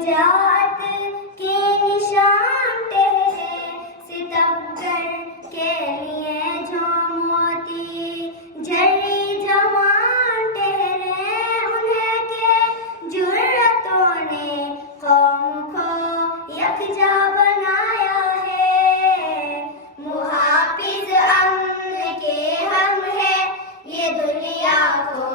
शुजाअत के निशान ठहरे, सितमगर के लिए जो मोती जर्री जवान ठहरे, उन्हें के जुर्रतों ने कौम को यकजा बनाया है। मुहाफिज अम्न के हम हैं, ये दुनिया को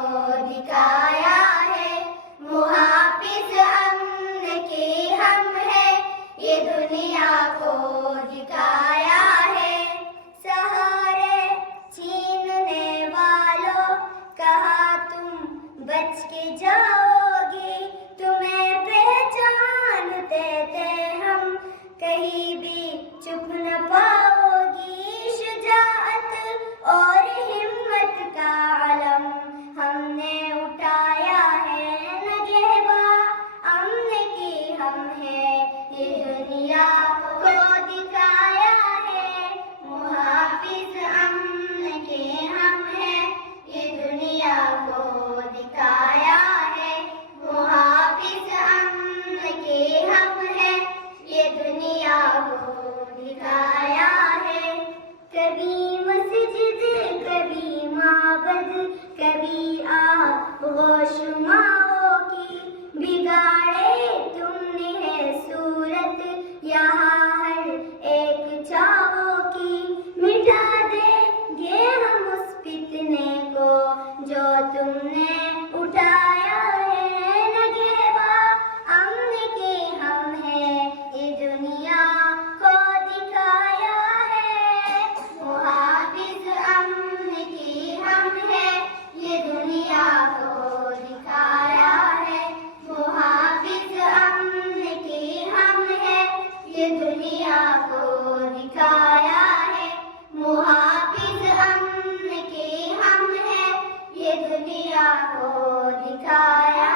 दिखाया है। मुहाफिज अम्न के हम हैं, ये दुनिया को दिखाया है। सहारे छीनने वालों, कहा तुम बच के जाओगी, तुम्हें पहचानते थे हम, कहीं भी चुप न पाओगी। शुजाअत और हिम्मत का अलम हमने उठाया है, नगहबा अम्न की हम हैं, ये दुनिया को दिखाया है। मुहाफिज अम्न के हम हैं, ये दुनिया को दिखाया है। मुहाफिज अम्न के हम हैं, ये दुनिया को दिखाया है। कभी मस्जिद कभी माबद, कभी आगोशुमाओं की बिगाड़े तुमने है सूरत, यहाँ हर एक चावों की। मिटा देंगे हम उस फितने को जो तुमने उठाया है, नगहबा अम्न के हम हैं, ये दुनिया को दिखाया है। मुहाफिज अम्न की हम हैं, ये दुनिया को दिखाया है। मुहाफिज अम्न की हम हैं, ये दुनिया को दिखाया है। मुहाफिज अम्न के हम हैं, ये दुनिया को दिखाया